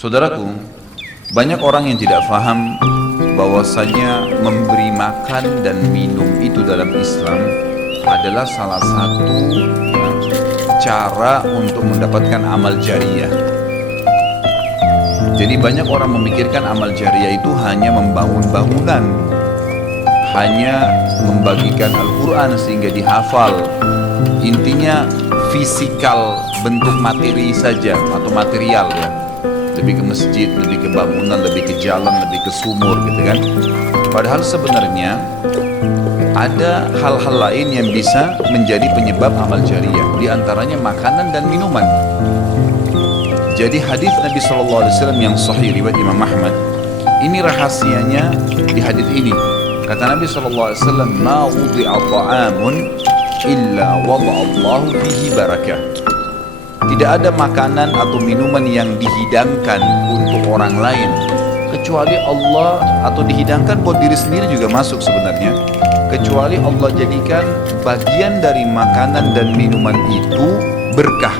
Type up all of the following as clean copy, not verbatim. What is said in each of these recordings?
Saudaraku, banyak orang yang tidak faham bahwasanya memberi makan dan minum itu dalam Islam adalah salah satu cara untuk mendapatkan amal jariyah. Jadi banyak orang memikirkan amal jariyah itu hanya membangun bangunan, hanya membagikan Al-Quran sehingga dihafal. Intinya fisikal, bentuk materi saja atau material ya. Lebih ke masjid, lebih ke bangunan, lebih ke jalan, lebih ke sumur gitu kan. Padahal sebenarnya ada hal-hal lain yang bisa menjadi penyebab amal jariyah. Di antaranya makanan dan minuman. Jadi hadis Nabi SAW yang sahih riwayat Imam Ahmad, ini rahasianya di hadis ini. Kata Nabi SAW, "Ma wudi'a ta'amun illa wada'allahu fihi barakah." Tidak ada makanan atau minuman yang dihidangkan untuk orang lain kecuali Allah, atau dihidangkan buat diri sendiri juga masuk sebenarnya, kecuali Allah jadikan bagian dari makanan dan minuman itu berkah.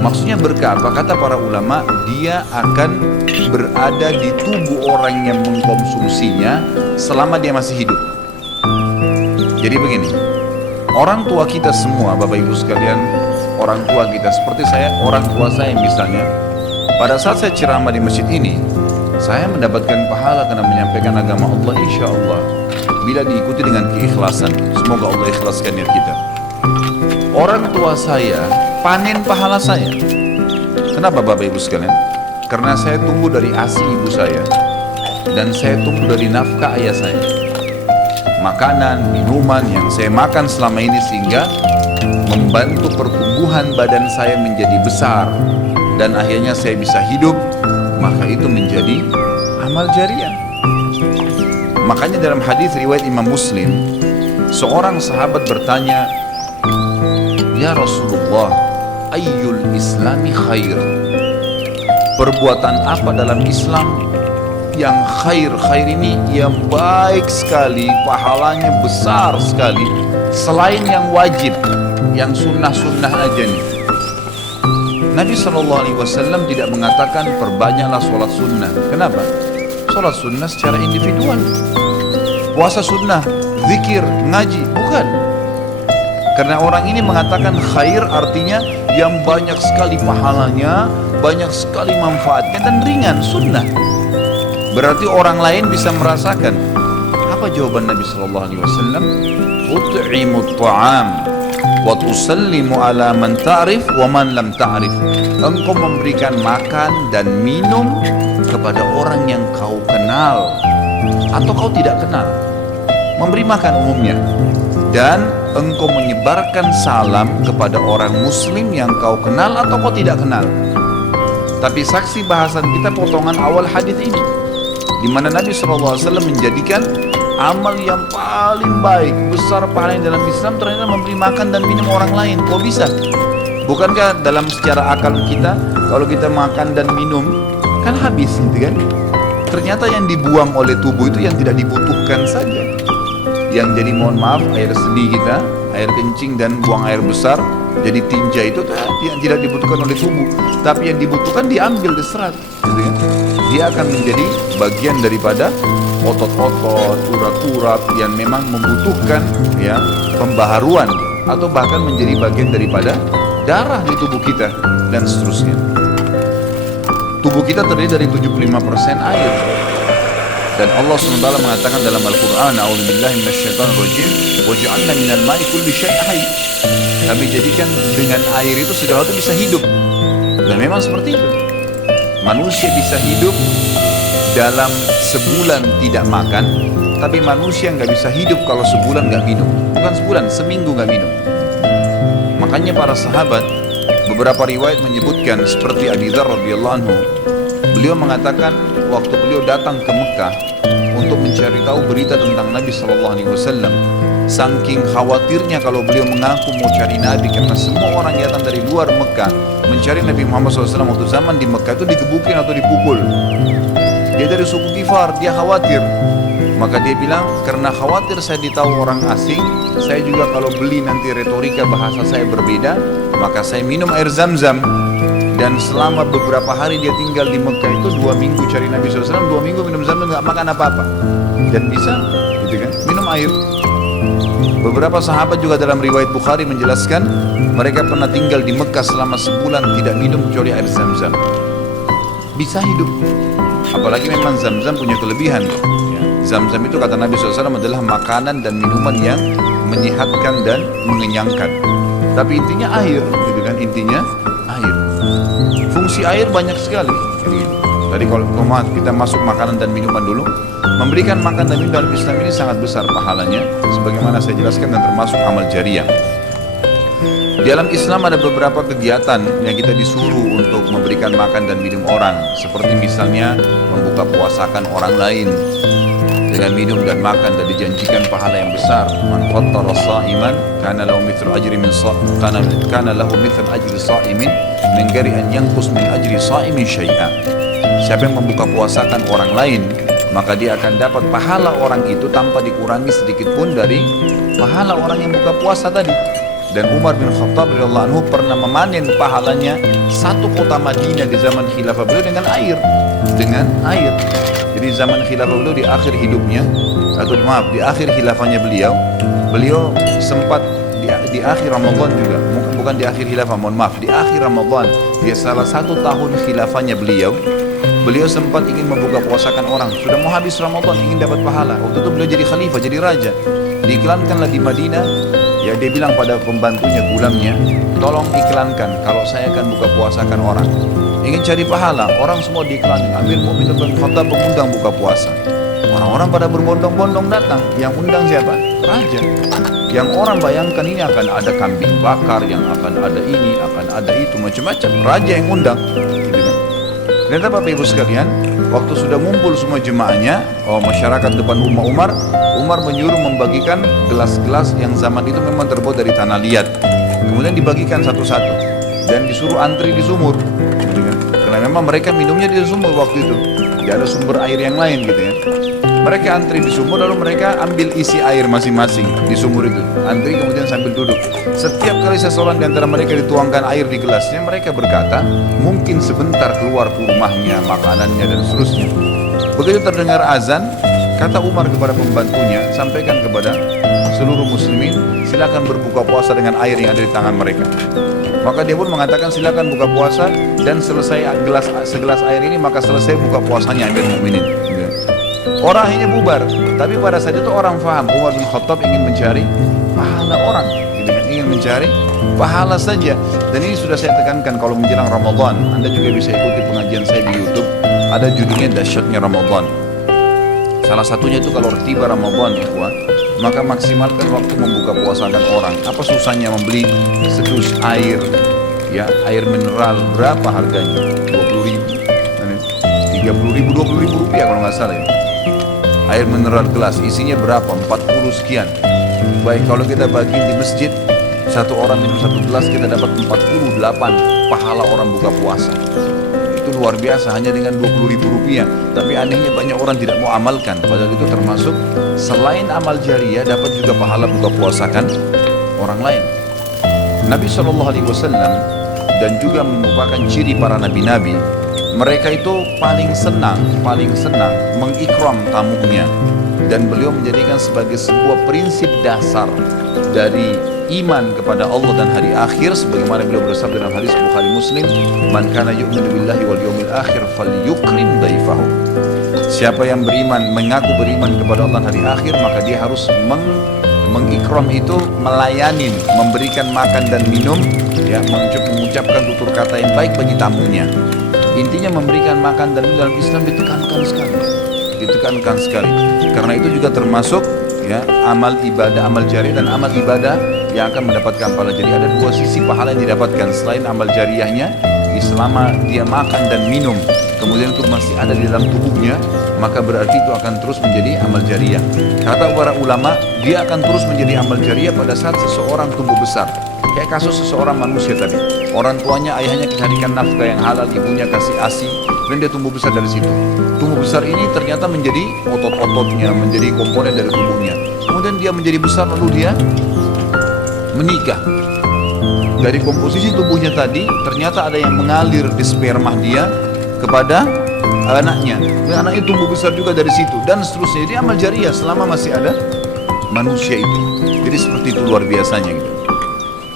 Maksudnya berkah apa? Kata para ulama, dia akan berada di tubuh orang yang mengkonsumsinya selama dia masih hidup. Jadi begini, orang tua kita semua, Bapak Ibu sekalian, orang tua kita seperti saya, orang tua saya misalnya, pada saat saya ceramah di masjid ini, saya mendapatkan pahala karena menyampaikan agama Allah, insya Allah, bila diikuti dengan keikhlasan. Semoga Allah ikhlaskan niat kita. Orang tua saya panen pahala saya. Kenapa Bapak Ibu sekalian? Karena saya tumbuh dari ASI ibu saya, dan saya tumbuh dari nafkah ayah saya. Makanan, minuman yang saya makan selama ini sehingga membantu pertumbuhan badan saya menjadi besar, dan akhirnya saya bisa hidup, maka itu menjadi amal jariyah. Makanya dalam hadis riwayat Imam Muslim, seorang sahabat bertanya, "Ya Rasulullah, ayyul islami khair?" Perbuatan apa dalam Islam yang khair? Khair ini yang baik sekali, pahalanya besar sekali, selain yang wajib, yang sunnah-sunnah aja nih. Nabi SAW tidak mengatakan perbanyaklah sholat sunnah. Kenapa? Sholat sunnah secara individual, puasa sunnah, zikir, ngaji, bukan. Karena orang ini mengatakan khair artinya yang banyak sekali pahalanya, banyak sekali manfaatnya, dan ringan, sunnah. Berarti orang lain bisa merasakan. Apa jawaban Nabi SAW? "Ut'imut ta'am wa tusallimu ala man ta'rif wa man lam ta'rif." Engkau memberikan makan dan minum kepada orang yang kau kenal atau kau tidak kenal. Memberi makan umumnya. Dan engkau menyebarkan salam kepada orang muslim yang kau kenal atau kau tidak kenal. Tapi saksi bahasan kita potongan awal hadis ini, di mana Nabi SAW menjadikan amal yang paling baik, besar pahalanya dalam Islam ternyata memberi makan dan minum orang lain. Kok bisa? Bukankah dalam secara akal kita, kalau kita makan dan minum kan habis gitu kan? Ternyata yang dibuang oleh tubuh itu yang tidak dibutuhkan saja. Yang jadi, mohon maaf, air seni kita, air kencing dan buang air besar, jadi tinja, itu yang tidak dibutuhkan oleh tubuh, tapi yang dibutuhkan diambil, diserap gitu kan? Dia akan menjadi bagian daripada otot-otot, urat-urat yang memang membutuhkan ya pembaharuan, atau bahkan menjadi bagian daripada darah di tubuh kita, dan seterusnya. Tubuh kita terdiri dari 75% air, dan Allah SWT mengatakan dalam Al-Quran, "A'udzubillahi minasyaitonirrajim, wa ja'alna minal ma'i kulli syai'in hayy." Kami jadikan dengan air itu segala itu bisa hidup. Dan memang seperti itu. Manusia bisa hidup dalam sebulan tidak makan, tapi manusia nggak bisa hidup kalau sebulan nggak minum. Bukan sebulan, seminggu nggak minum. Makanya para sahabat, beberapa riwayat menyebutkan seperti Abi Dzar radhiyallahu anhu, beliau mengatakan waktu beliau datang ke Mekah untuk mencari tahu berita tentang Nabi SAW, saking khawatirnya kalau beliau mengaku mau cari Nabi, karena semua orang yang datang dari luar Mekah mencari Nabi Muhammad SAW waktu zaman di Mekah itu digebukin atau dipukul. Dia dari suku Ghifar, dia khawatir. Maka dia bilang, karena khawatir saya ditahu orang asing, saya juga kalau beli nanti retorika bahasa saya berbeda, maka saya minum air Zam-Zam. dan selama beberapa hari dia tinggal di Mekah itu 2 minggu cari Nabi SAW, 2 minggu minum zamzam nggak makan apa-apa dan bisa gitu kan minum air. Beberapa sahabat juga dalam riwayat Bukhari menjelaskan mereka pernah tinggal di Mekah selama sebulan tidak minum kecuali air zamzam, bisa hidup. Apalagi memang zamzam punya kelebihan ya. Zamzam itu kata Nabi SAW adalah makanan dan minuman yang menyehatkan dan mengenyangkan. Tapi intinya air gitu kan, intinya air. Fungsi air banyak sekali. Tadi kalau kita masuk makanan dan minuman dulu, memberikan makan dan minum dalam Islam ini sangat besar pahalanya, sebagaimana saya jelaskan, dan termasuk amal jariah. Di dalam Islam ada beberapa kegiatan yang kita disuruh untuk memberikan makan dan minum orang, seperti misalnya membuka puasakan orang lain dengan minum dan makan, dan dijanjikan pahala yang besar. Man fattara sha'iman kana lahu mithlu ajri min kana lahu mithlu ajri sha'imin min ghairi an yanqus min ajri sha'imin syai'a. Siapa yang membuka puasakan orang lain, maka dia akan dapat pahala orang itu tanpa dikurangi sedikit pun dari pahala orang yang buka puasa tadi. Dan Umar bin Khattab radhiyallahu anhu pernah memanen pahalanya satu kota Madinah di zaman khilafah beliau dengan air. Jadi zaman khilafah beliau di akhir hidupnya, atau maaf di akhir khilafahnya beliau sempat di akhir Ramadan juga, bukan di akhir khilafah, mohon maaf, di akhir Ramadan, dia salah satu tahun khilafahnya beliau sempat ingin membuka puasakan orang. Sudah mau habis Ramadan, ingin dapat pahala. Waktu itu beliau jadi khalifah, jadi raja. Diiklankanlah di Madinah. Ya, dia bilang pada pembantunya, gulamnya, tolong iklankan kalau saya akan buka puasakan orang. Ingin cari pahala, orang semua diiklankan. Amir Mu'min bin Khattab mengundang buka puasa. Orang-orang pada berbondong-bondong datang. Yang undang siapa? Raja. Yang orang bayangkan ini akan ada kambing bakar, yang akan ada ini, akan ada itu, macam-macam. Raja yang undang. Gitu kan. Ternyata Bapak Ibu sekalian, waktu sudah ngumpul semua jemaahnya, masyarakat depan rumah Umar menyuruh membagikan gelas-gelas yang zaman itu memang terbuat dari tanah liat. Kemudian dibagikan satu-satu dan disuruh antri di sumur. Gitu kan. Karena memang mereka minumnya di sumur waktu itu. Tidak ada sumber air yang lain gitu ya. Mereka antri di sumur, lalu mereka ambil isi air masing-masing di sumur itu. Antri kemudian sambil duduk. Setiap kali seseorang di antara mereka dituangkan air di gelasnya, mereka berkata, mungkin sebentar keluar ke rumahnya, makanannya dan seterusnya. Begitu terdengar azan, kata Umar kepada pembantunya, sampaikan kepada seluruh muslimin, silakan berbuka puasa dengan air yang ada di tangan mereka. Maka dia pun mengatakan silakan buka puasa, dan selesai segelas air ini maka selesai buka puasanya Amir Mu'minin. Orang akhirnya bubar, tapi pada saat itu orang faham Umar bin Khattab ingin mencari pahala orang, ingin mencari pahala saja. Dan ini sudah saya tekankan, kalau menjelang Ramadan, Anda juga bisa ikuti pengajian saya di YouTube. Ada judulnya Dahsyatnya Ramadan. Salah satunya itu kalau tiba Ramadan, ikhwan, maka maksimalkan waktu membuka puasakan orang. Apa susahnya membeli sedus air, ya air mineral, berapa harganya? 20.000, 30.000, 20.000 rupiah kalau nggak salah ya. Air mineral gelas isinya berapa? 40 sekian. Baik, kalau kita bagi di masjid, satu orang minum satu gelas, kita dapat 48 pahala orang buka puasa. Itu luar biasa, hanya dengan 20.000 rupiah. Tapi anehnya banyak orang tidak mau amalkan. Padahal itu termasuk selain amal jariah, dapat juga pahala buka puasakan orang lain. Nabi SAW dan juga merupakan ciri para nabi-nabi, mereka itu paling senang mengikram tamunya, dan beliau menjadikan sebagai sebuah prinsip dasar dari iman kepada Allah dan hari akhir, sebagaimana beliau bersabda dalam hadis Bukhari Muslim, man kana yu'minu billahi wal yawmil akhir falyukrim daifahu. Siapa yang beriman, mengaku beriman kepada Allah dan hari akhir, maka dia harus mengikram itu, melayani, memberikan makan dan minum, ya, mengucapkan tutur kata yang baik bagi tamunya. Intinya memberikan makan dan minum dalam Islam ditekankan sekali. Karena itu juga termasuk ya amal ibadah, amal jariah dan amal ibadah yang akan mendapatkan pahala. Jadi ada dua sisi pahala yang didapatkan selain amal jariahnya. Selama dia makan dan minum, kemudian itu masih ada di dalam tubuhnya, maka berarti itu akan terus menjadi amal jariah. Kata para ulama, dia akan terus menjadi amal jariah pada saat seseorang tumbuh besar. Kayak kasus seseorang manusia tadi, orang tuanya, ayahnya carikan nafkah yang halal, ibunya kasih ASI, dan dia tumbuh besar dari situ. Tumbuh besar ini ternyata menjadi otot-ototnya, menjadi komponen dari tubuhnya. Kemudian dia menjadi besar, lalu dia menikah. dari komposisi tubuhnya tadi ternyata ada yang mengalir di sperma dia kepada anaknya, dan anaknya tumbuh besar juga dari situ, dan seterusnya. Jadi amal jariah selama masih ada manusia itu. Jadi seperti itu luar biasanya gitu.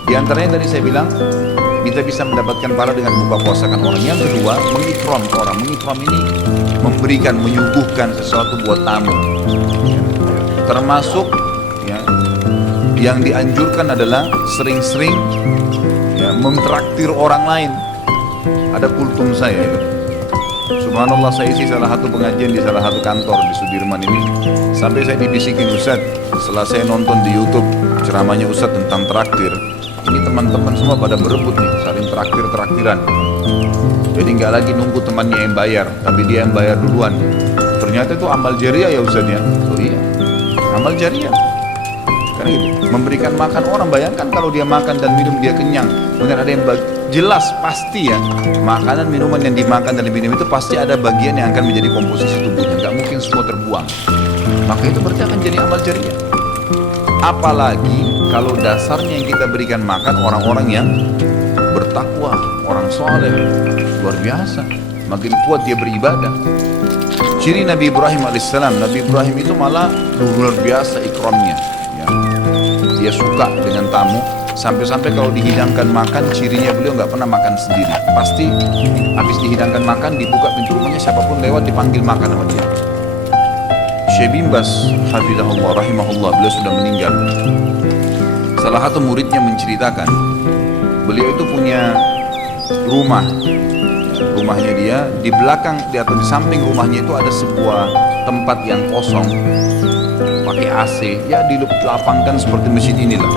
Di antaranya tadi saya bilang kita bisa mendapatkan pahala dengan buka puasakan orang. Yang kedua, mengikram orang. Mengikram ini memberikan, menyuguhkan sesuatu buat tamu. Termasuk ya, yang dianjurkan adalah sering-sering ya, mentraktir orang lain. Ada kultum saya itu. Subhanallah, saya isi salah satu pengajian di salah satu kantor di Sudirman ini. Sampai saya dibisikin, Ustaz, setelah saya nonton di YouTube ceramahnya Ustaz tentang traktir, ini teman-teman semua pada berebut nih, saling traktir-traktiran. Jadi nggak lagi nunggu temannya yang bayar, tapi dia yang bayar duluan. Ternyata itu amal jariah ya Ustaz ya. Oh iya, amal jariah. Karena gitu, memberikan makan orang. Bayangkan kalau dia makan dan minum dia kenyang, kemudian ada yang jelas pasti ya, makanan minuman yang dimakan dan diminum itu pasti ada bagian yang akan menjadi komposisi tubuhnya, nggak mungkin semua terbuang. Maka itu berarti akan jadi amal jariah. Apalagi kalau dasarnya yang kita berikan makan orang-orang yang bertakwa, orang soleh, luar biasa, makin kuat dia beribadah. Ciri Nabi Ibrahim alaihissalam, Nabi Ibrahim itu malah luar biasa ikramnya ya. Dia suka dengan tamu, sampai-sampai kalau dihidangkan makan, cirinya beliau nggak pernah makan sendiri. Pasti habis dihidangkan makan, dibuka pintu rumahnya, siapapun lewat dipanggil makan sama dia. Syekh bin Baz hafizahullah rahimahullah, beliau sudah meninggal. Salah satu muridnya menceritakan, beliau itu punya rumah. Rumahnya dia di belakang, di atas, di samping rumahnya itu ada sebuah tempat yang kosong, pakai AC, ya dilapangkan seperti masjid inilah.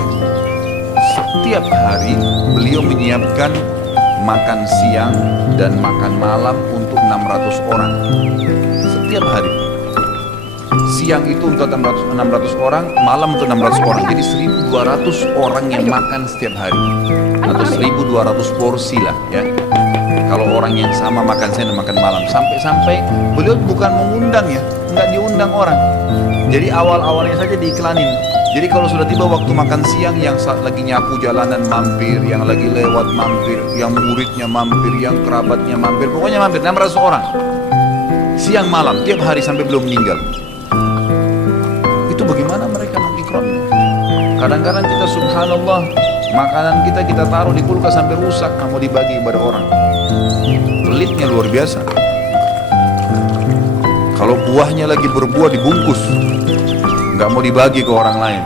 Setiap hari beliau menyiapkan makan siang dan makan malam untuk 600 orang. Setiap hari. Siang itu untuk 600 orang, malam untuk 600 orang. Jadi 1200 orang yang makan setiap hari. Atau 1200 porsi lah ya. Kalau orang yang sama makan siang dan makan malam. Sampai-sampai beliau bukan mengundang ya, nggak diundang orang. Jadi awal-awalnya saja diiklanin. Jadi kalau sudah tiba waktu makan siang, yang lagi nyapu jalanan mampir, yang lagi lewat mampir, yang muridnya mampir, yang kerabatnya mampir, pokoknya mampir 600 orang. Siang malam, tiap hari sampai belum meninggal. Itu bagaimana mereka mengikramnya. Kadang-kadang kita subhanallah, makanan kita taruh di kulkas sampai rusak, nggak mau dibagi kepada orang. Pelitnya luar biasa. Kalau buahnya lagi berbuah dibungkus, nggak mau dibagi ke orang lain.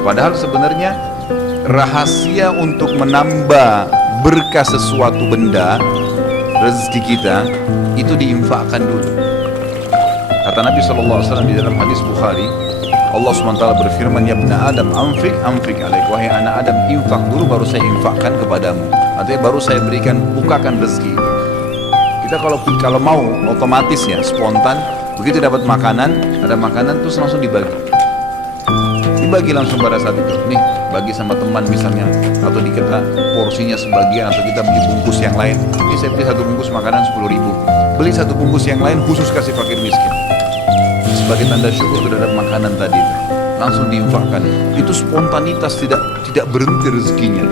Padahal sebenarnya rahasia untuk menambah berkah sesuatu benda, rezeki kita, itu diinfakkan dulu. Kata Nabi SAW di dalam hadis Bukhari, Allah SWT berfirman, ya ibna Adam, anfik alaik, wahai anak Adam, infak dulu baru saya infakkan kepadamu. Artinya baru saya berikan, bukakan rezeki. Kita kalau mau otomatis ya, spontan, begitu dapat makanan, ada makanan terus langsung dibagi langsung pada saat itu. Nih, bagi sama teman misalnya, atau kita porsinya sebagian, atau kita beli bungkus yang lain. Ini saya beli satu bungkus makanan 10.000, beli satu bungkus yang lain khusus kasih fakir miskin, sebagai tanda syukur terhadap makanan tadi. Langsung diinfakkan. Itu spontanitas, tidak berhenti rezekinya.